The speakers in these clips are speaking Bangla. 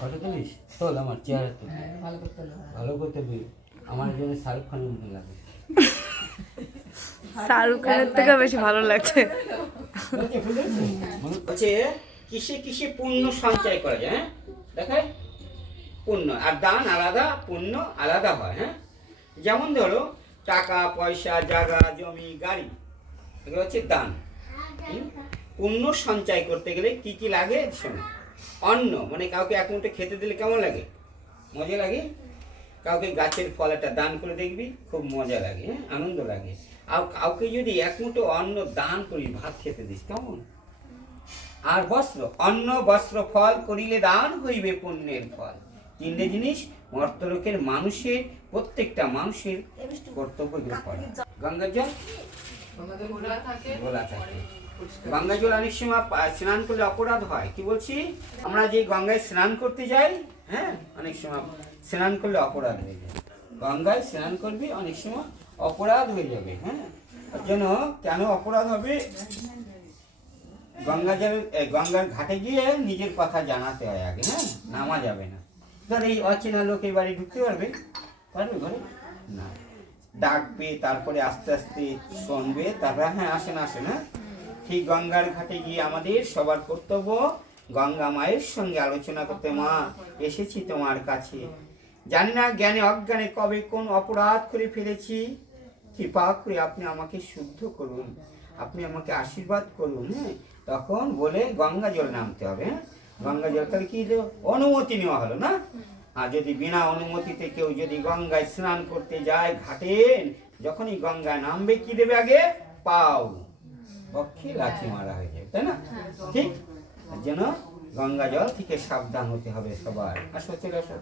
ফটো তুলিস? তোল আমার চেহারা তুল, ভালো করে তুলবি। আমার জন্য শাহরুখ খানের মতো লাগে। শাহরুখ খানের থেকে বেশি ভালো লাগছে। বলছে কিসে কিসে পুণ্য সঞ্চয় করা যায়, হ্যাঁ দেখায় পুণ্য আর দান আলাদা, পুণ্য আলাদা হয়। হ্যাঁ, যেমন ধরো টাকা পয়সা, জায়গা জমি, গাড়ি, এগুলো হচ্ছে দান। পুণ্য সঞ্চয় করতে গেলে কি কি লাগে শোনো। অন্ন, মানে কাউকে এক মুঠো খেতে দিলে কেমন লাগে? মজা লাগে। কাউকে গাছের ফল একটা দান করে দেখবি, খুব মজা লাগে, হ্যাঁ, আনন্দ লাগে। আর কাউকে যদি এক মুঠো অন্ন দান করি, ভাত খেতে দিস, কেমন? আর বস্ত্র, অন্ন বস্ত্র ফল করিলে দান হইবে পুণ্যের ফল। তিনটে জিনিস মর্তলোকের মানুষের, প্রত্যেকটা মানুষের কর্তব্য করা। গঙ্গার জল গোলা থাকে। গঙ্গা জল অনেক সময় স্নান করলে অপরাধ হয়। কি বলছি? আমরা যে গঙ্গায় স্নান করতে যাই, হ্যাঁ, অনেক সময় স্নান করলে অপরাধ হয়ে যায়। গঙ্গায় স্নান করবি, অনেক সময় অপরাধ হয়ে যাবে। হ্যাঁ, তার জন্য কেন অপরাধ হবে? গঙ্গার ঘাটে গিয়ে নিজের কথা জানাতে হয় আগে, হ্যাঁ, নামা যাবে না। ধর এই অচেনা লোক এই বাড়ি ঢুকতে পারবে ঘরে? না, ডাকবে, তারপরে আস্তে আস্তে শুনবে, তারপরে হ্যাঁ আসেন আসেন। হ্যাঁ, ঠিক গঙ্গার ঘাটে গিয়ে আমাদের সবার কর্তব্য গঙ্গা মায়ের সঙ্গে আলোচনা করতে। মা, এসেছি তোমার কাছে, জানি না জ্ঞানে অজ্ঞানে কবে কোন অপরাধ করে ফেলেছি, কৃপা করে আপনি আমাকে শুদ্ধ করুন, আপনি আমাকে আশীর্বাদ করুন। হ্যাঁ, তখন বলে গঙ্গা জল নামতে হবে। হ্যাঁ, গঙ্গা জল তাহলে কি অনুমতি নেওয়া হলো না? আর যদি বিনা অনুমতিতে কেউ যদি গঙ্গায় স্নান করতে যায়, ঘাটে যখনই গঙ্গায় নামবে, কি দেবে আগে? পাও পক্ষে লাঠি মারা হয়ে যাবে, তাই না? ঠিক, তার জন্য গঙ্গা জল থেকে সাবধান হতে হবে সবার। আসো, চলে আসো।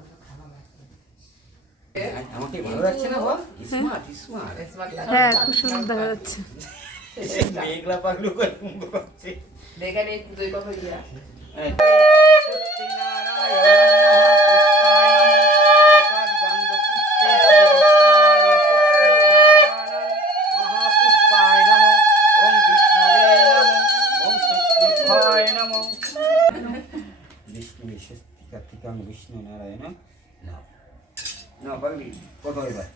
আমাকে ভালো লাগছে না বল? Smart smart. হ্যাঁ, খুব সুন্দর দেখা যাচ্ছে। মেঘলা পাগলু করছে। দেখা নেই তুই কথা দিয়া। বিষ্ণু নারায়ণ না পাগলি কত এবার